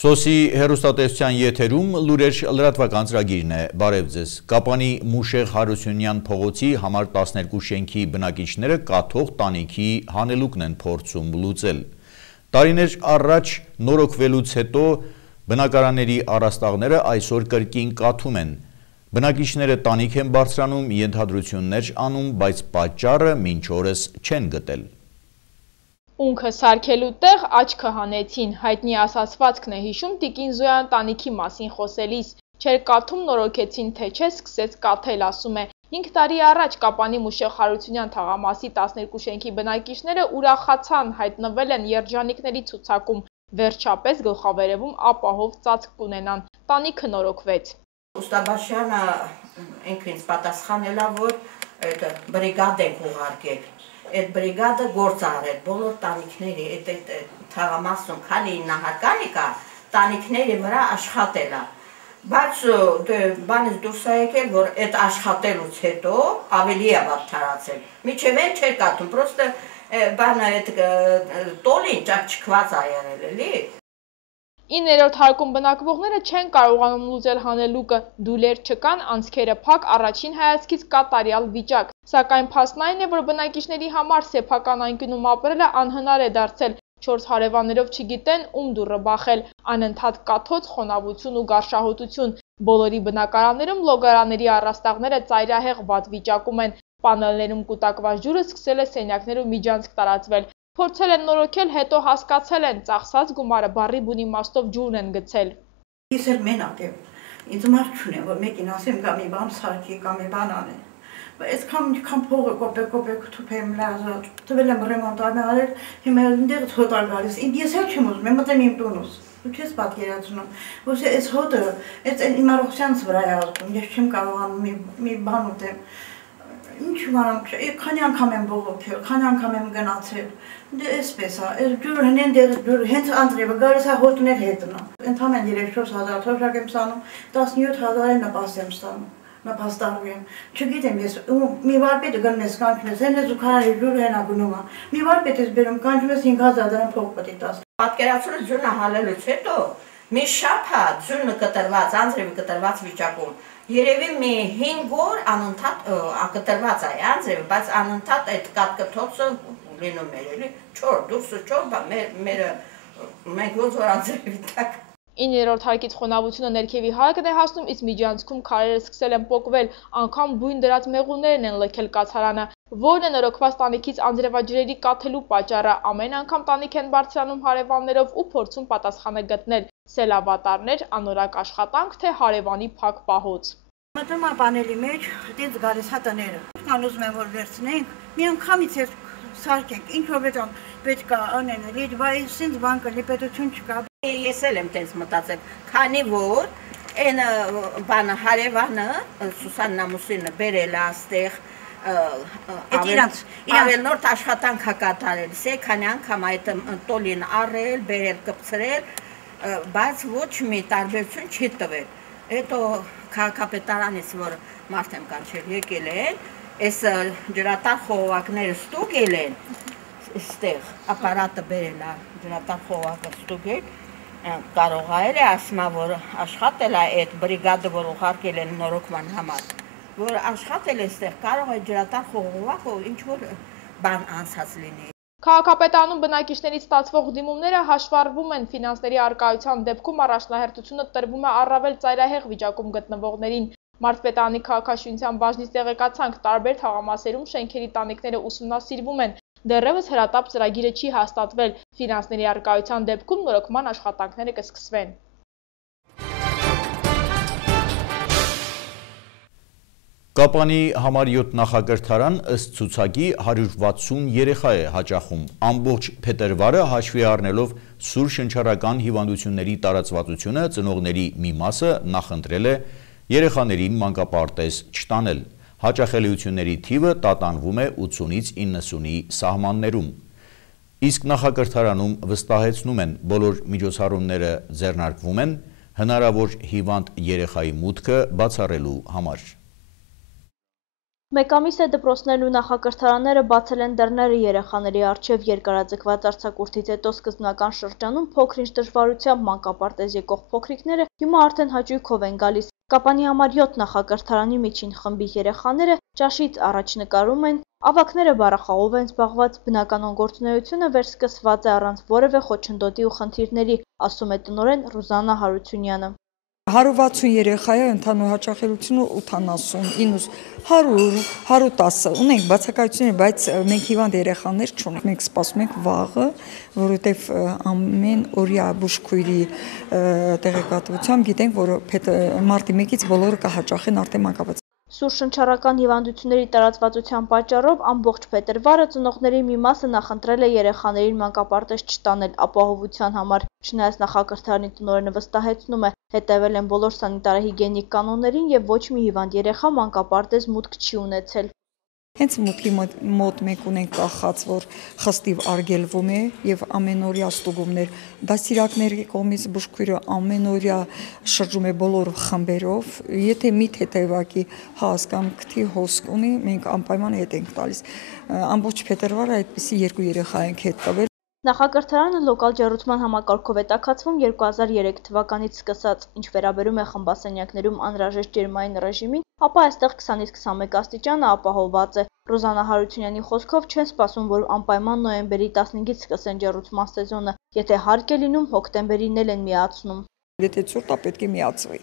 Սոսի հեռուստատեսության եթերում լուրեր լրատվական ծրագիրն է, բարև ձեզ։ Կապանի Մուշեղ Հարությունյան փողոցի համար 12 շենքի բնակիչները կաթող տանիքի հանելուկն են փորձում լուծել։ Տարիներ առաջ նորոգվելուց հետո բնակարանների առաստաղները այսօր կրկին կաթում են։ Բնակիչները տանիք են բարձրանում, ենթադրություններ անում, բայց պատճառը մինչ օրս չեն գտել։ Ունքը սարքելու տեղ աչքը հանեցին, հայտնի ասացվածքն է հիշում Տիկին Զոյան տանիքի մասին խոսելիս, չեր կաթում նորոգեցին, թե չէ սկսեց կաթել, ասում է։ 5 տարի առաջ Կապանի Մուշեղ Հարությունյան թաղամասի 12 շենքի բնակիչները ուրախացան, հայտնվել են երջանիկների ցուցակում, վերջապես գլխավերևում ապահով ծածկ կունենան, տանիքը նորոգվեց։ Ուստաբաշյանը ինքը ինձ պատասխանել է, որ բրիգադ ենք ուղարկել։ Այդ բրիգադը գործ արել, բոլոր տանիքների, այդ թաղամասում քանի նահատականի կա, տանիքների վրա աշխատել է։ Բայց բանից դուրս է եկել, որ այդ աշխատելուց հետո ավելի է վատթարացել։ Միջև են չէր կաթում, պրոստը բանը այդ տոլին ճակչկված է եղել, էլի։ 9-րդ հարկում բնակվողները չեն կարողանում լուծել հանելուկը, դուլեր չկան, անցքերը փակ, առաջին հայացքից կատարյալ վիճակ, սակայն փաստն այն է, որ բնակիչների համար սեփական անկյունում ապրելը անհնար է դարձել, 4 հարևաններով չգիտեն ում դուռը բախել, անընդհատ կաթոց, խոնավություն ու գարշահոտություն, բոլորի բնակարաններում լոգարանների առաստաղները ծայրահեղ վատ վիճակում են, պանելներում կուտակված ջուրը սկսել է սենյակներում միջանցք տարածվել, փորձել են նորոգել, հետո հասկացել են, ծախսած գումարը բառի բուն իմաստով ջուրն են գցել։ Ես էլ մենակ եմ, ինձ մարդ չունեմ, որ մեկին ասեմ կամ մի բան սարքի, կամ մի բան անեմ։ Այսքան փողը կոպեկ թուփեմ լազատ, տվել եմ ռեմոնտ արել, հիմա այնտեղից հոտ ա գալիս։ Ես էլ չեմ ուզում, մտեմ իմ տունս։ Դու չես պատկերացնում, որ այս հոտը, այս իմ առողջյանս վրա է ազդում, ես չեմ կարողանում մի բան ուտեմ։ Ինչ մանամ, քանի անգամ եմ բողոքել, քանի անգամ եմ գնացել։ Դե էսպես է, այս ջուրը հենց անձրևը գալիս է հոտներ հետնա։ Ընդհանրեն 3-4 հազար թոշակ եմ ստանում, 17 հազար նպաստ եմ ստանում, նպաստարում եմ։ Չգիտեմ ես, մի վարպետը գնում ես կանչում ես, հենց զուգարանի ջուրը հենա գնում է։ Մի վարպետ ես բերում, կանչում ես 5000 դրամ փող պետք է տաս։ Պատկերացրու ջուրը հալելուց հետո մի շաբաթ ջուրը կտրված, անձրևը կտրված վիճակում։ Երևի մի 5 օր անընդհատ կտրված է անձրևը, բայց անընդհատ այդ կաթկթոցը լինում էր, էլի, չոր, դուրսը չոր, մենք ոնց որ անձրևի տակ։ 9-րդ հարկից խոնավությունը ներքևի հարկն է հասնում, իսկ միջանցքում քարերը սկսել են պոկվել, անգամ բույն դրած մեղուներն են լքել կացարանը, որն է նորոգված տանիքից անձրևաջրերի կաթելու պատճառը, ամեն անգամ տանիք են բարձրանում հարևաններով ու փորձում պատասխանը գտնել, սելավատարներ, անորակ աշխատանք, թե հարևանի փակ պահոց։ Մտնում է պանելի մեջ, դից գալիս հա տները։ Կան ուզում են որ վերցնենք, մի անգամից էլ սարքենք, ինչ որ պետք է անեն, բայց ինձ բան կլի պետություն չկա։ Ես էլ եմ տենց մտածել, քանի որ այն բանը հարևանը Սուսաննա Մուսինը բերել է այստեղ ավելորդ աշխատանք է կատարել, քանի անգամ այդ տոլին առել, բերել, կպցրել, բայց ոչ մի տարբերություն չի տվել։ Հետո քաղաքապետարանից որ մարդ եմ կանչել եկել են, այս ջրատար խողովակները ստուգել են, այստեղ ապարատը բերել է, ջրատար խողովակը ստուգել, կարող է ասում որ աշխատել է այդ բրիգադը, որ ուղարկել են նորոգման համար, որ աշխատել է այստեղ, կարող է ջրատար խողովակը ինչ-որ բան անցած լինի։ Քաղաքապետարանում բնակիչներից ստացվող դիմումները հաշվառվում են, ֆինանսների առկայության դեպքում առաջնահերթությունը տրվում է առավել ծայրահեղ վիճակում գտնվողներին։ Մարզպետարանի քաղաքաշինության բաժնից տեղեկացանք, տարբեր թաղամասերում շենքերի տանիքները ուսումնասիրվում են, դեռևս հրատապ ծրագիրը չի հաստատվել, ֆինանսների առկայության դեպքում նորոգման աշխատանքները կսկսվեն։ Կապանի համար 7 նախակրթարան ըստ ցուցակի 160 երեխա է հաճախում, ամբողջ փետրվարը հաշվի առնելով սուր շնչառական հիվանդությունների տարածվածությունը ծնողների մի մասը նախընտրել է երեխաներին մանկապարտեզ չտանել, հաճախելիությունների թիվը տատանվում է 80-ից 90-ի սահմաններում, իսկ նախակրթարանում վստահեցնում են բոլոր միջոցառումները ձեռնարկվում են հնարավոր հիվանդ երեխայի մուտքը բացառելու համար։ Մեկ ամիս է դպրոցներն ու նախակրթարանները բացել են դռները երեխաների առջև երկարաձգված արձակուրդից հետո սկզբնական շրջանում փոքր-ինչ դժվարությամբ մանկապարտեզ եկող փոքրիկները հիմա արդեն հաճույքով են գալիս։ Կապանի համար 7 նախակրթարանի միջին խմբի երեխաները ճաշից առաջ նկարում են, ավագները բառախաղով են զբաղված, բնականոն գործունեությունը վերսկսված է առանց որևէ խոչընդոտի ու խնդիրների, ասում է տնօրեն Ռուզաննա Հարությունյանը։ 160 երեխա է, ընդհանուր հաճախելությունը 80, 100, 110 ունենք բացակայություններ, բայց մենք հիվանդ երեխաներ չունենք։ Մենք սպասում ենք վաղը, որովհետև ամեն օրյա բուժքույրի տեղեկատվությամբ գիտենք, որ մարտի 1-ից բոլորը կհաճախեն արդեն մանկապարտեզ։ Սուր շնչառական հիվանդությունների տարածվածության պատճառով ամբողջ փետրվարը ծնողների մի մասը նախընտրել է երեխաներին մանկապարտեզ չտանել ապահովության համար, չնայած նախակրթարանի տնօրենը վստահեցնում է, հետևել են բոլոր սանիտարահիգիենիկ կանոններին եւ ոչ մի հիվանդ երեխա մանկապարտեզ մուտք չի ունեցել։ Հենց մուտքի մոտ մենք ունենք կախած, որ խստիվ արգելվում է եւ ամենօրյա ստուգումներ դասիրակների կողմից բուժքույրը ամենօրյա շրջում է բոլոր խմբերով, եթե մի թեթևակի հաս կամ քթի հոսք ունի, մենք անպայման հետ ենք տալիս։ Ամբողջ փետրվարը այդպիսի 2 երեխա ենք հետ տվել։ Նախակրթարանը լոկալ ջեռուցման համակարգով է տաքացվում 2003 թվականից սկսած, ինչ վերաբերում է խմբասենյակներում անհրաժեշտ ջերմային ռեժիմին, ապա այստեղ 20-ից 21 աստիճանը ապահովված է։ Ռուզաննա Հարությունյանի խոսքով չեն սպասում, որ անպայման նոյեմբերի 15-ից սկսեն ջեռուցման սեզոնը, եթե հարկ է լինում, հոկտեմբերին էլ են միացնում։ Եթե ցուրտ է, պետք է միացվի։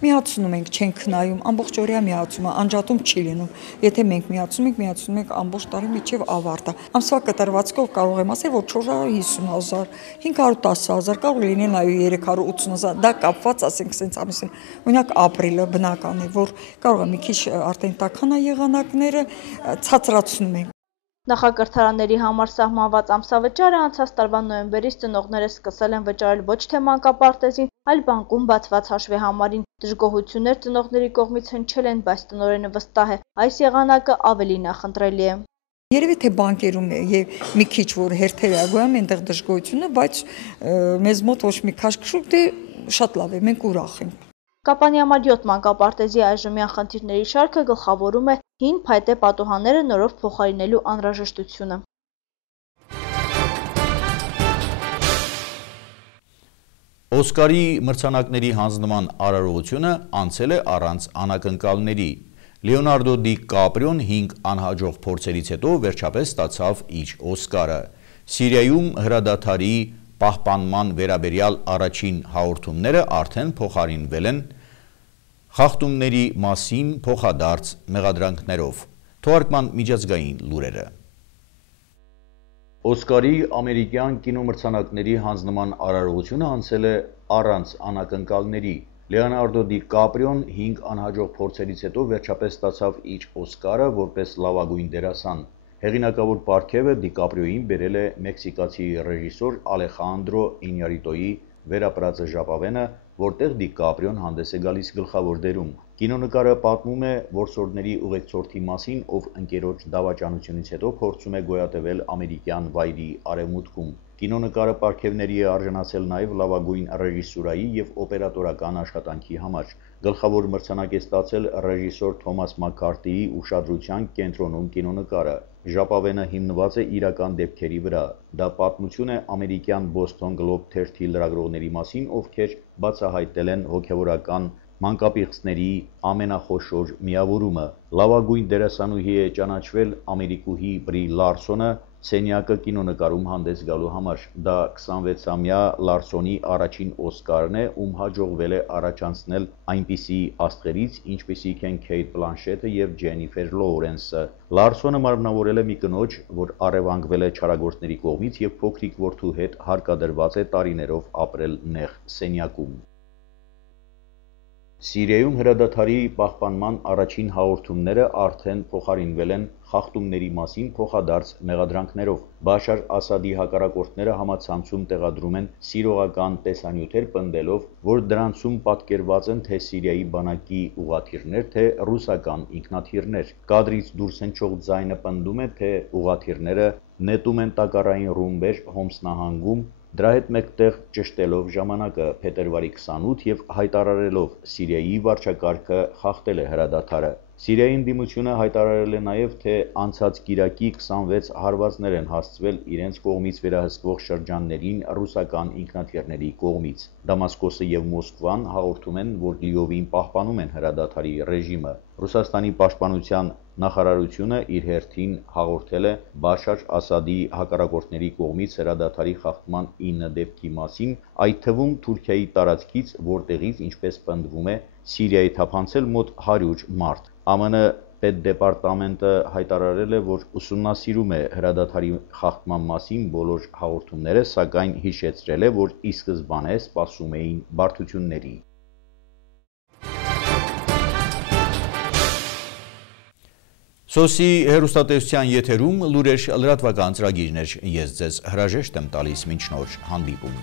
Միացնում ենք, չենք նայում, ամբողջ օրյա միացումը, անջատում չի լինում։ Եթե մենք միացնում ենք ամբողջ տարի մինչև ավարտը։ Ամսվա կտրվածքով կարող եմ ասել, որ 450,000, 510,000, կարող է լինել նաև 380,000։ Դա կապված, ասենք, սենց ամիսին։ Օրինակ ապրիլը բնական է, որ կարող է մի քիչ արդեն տաքանա եղանակները ցածրացնում ենք։ Նախակրթարանների համար սահմանված ամսավճարը անցած տարվա նոյեմբերից ծնողները սկսել են վճարել ոչ թե մանկապարտեզին, այլ բանկում բացված հաշվեհամարին։ Դժգոհություններ ծնողների կողմից հնչել են, բայց տնօրենը վստահ է, այս եղանակը ավելի նախընտրելի է։ Երևի թե բանկերում է եւ մի քիչ որ հերթեր է գոյանում այնտեղ դժգոհությունը, բայց մեզ մոտ ոչ մի քաշքշուկ դե շատ լավ է, մենք ուրախ ենք։ Կապանի համար 7 մանկապարտեզի այժմյան խնդիրների շարքը գլխավորում է հին փայտե պատուհանները նորով փոխարինելու անհրաժեշտությունը։ Օսկարի մրցանակների հանձնման արարողությունը անցել է առանց անակնկալների։ Լեոնարդո դի Կապրիոն 5 անհաջող փորձերից հետո վերջապես ստացավ իր Օսկարը։ Սիրիայում հրադադարի պահպանման վերաբերյալ առաջին հաղորդումները արդեն փոխարինվել են խախտումների մասին փոխադարձ մեղադրանքներով։ Թողարկման միջազգային լուրերը։ Օսկարի ամերիկյան կինոմրցանակների հանձնման արարողությունը անցել է առանց անակնկալների։ Լեոնարդո դի Կապրիոն 5 անհաջող փորձերից հետո վերջապես ստացավ իր Օսկարը որպես լավագույն դերասան։ Հեղինակավոր պարգևը Դի Կապրիոյին բերել է մեքսիկացի ռեժիսոր Ալեխանդրո Ինյարիտոյի Վերապրածը ժապավենը, որտեղ Դի Կապրիոն հանդես է գալիս գլխավոր դերում։ Կինոնկարը պատմում է որսորդների ուղեկցորդի մասին, ով ընկերոջ դավաճանությունից հետո փորձում է գոյատևել ամերիկյան վայրի արևմուտքում։ Կինոնկարը պարգևների է արժանացել նաև լավագույն ռեժիսուրայի և օպերատորական աշխատանքի համար։ Գլխավոր մրցանակ է ստացել ռեժիսոր Թոմաս Մաքքարթիի ուշադրության կենտրոնում կինոնկարը։ Ժապավենը հիմնված է իրական դեպքերի վրա։ Դա պատմություն է ամերիկյան Boston Globe թերթի լրագրողների մասին, ովքեր բացահայտել են հոգևորական մանկապիղծների ամենախոշոր միավորումը։ Լավագույն դերասանուհի է ճանաչվել ամերիկուհի Բրի Լարսոնը սենյակը կինոնկարում հանդես գալու համար։ Դա 26-ամյա Լարսոնի առաջին Օսկարն է, ում հաջողվել է առաջանցնել այնպիսի աստղերից, ինչպիսիք են Քեյթ Բլանշետը և Ջենիֆեր Լոուրենսը։ Լարսոնը մարմնավորել է մի կնոջ, որ առևանգվել է չարագործների կողմից և փոքրիկ որդու հետ հարկադրված է տարիներով ապրել նեղ սենյակում։ Սիրիայում հրադադարի պահպանման առաջին հաղորդումները արդեն փոխարինվել են խախտումների մասին փոխադարձ մեղադրանքներով։ Բաշար Ասադի հակառակորդները համացանցում տեղադրում են սիրողական տեսանյութեր պնդելով, որ դրանցում պատկերված են թե Սիրիայի բանակի ուղղաթիռներ, թե ռուսական ինքնաթիռներ։ Կադրից դուրս հնչող ձայնը պնդում է, թե ուղղաթիռները նետում են տակառային ռումբեր Հոմս նահանգում, դրա հետ մեկտեղ ճշտելով ժամանակը փետրվարի 28 և հայտարարելով Սիրիայի վարչակարգը խախտել է հրադադարը։ Սիրիայի ընդդիմությունը հայտարարել է նաև, թե անցած կիրակի 26 հարվածներ են հասցվել իրենց կողմից վերահսկվող շրջաններին ռուսական ինքնաթիռների կողմից։ Դամասկոսը և Մոսկվան հաղորդում են, որ լիովին պահպանում են հրադադարի ռեժիմը։ Ռուսաստանի պաշտպանության նախարարությունը իր հերթին հաղորդել է Բաշար Ասադի հակառակորդների կողմից հրադադարի խախտման 9 դեպքի մասին, այդ թվում Թուրքիայի տարածքից, որտեղից, ինչպես պնդվում է, Սիրիայի թափանցել մոտ 100 մարդ։ ԱՄՆ պետդեպարտամենտը հայտարարել է, որ ուսումնասիրում է հրադադարի խախտման մասին բոլոր հաղորդումները, սակայն հիշեցրել է, որ ի սկզբանե սպասում էին բարդությունների։ Սոսի հեռուստատեսության եթերում լուրեր լրատվական ծրագիրներ, ես ձեզ հրաժեշտ եմ տալիս մինչ նոր հանդիպում։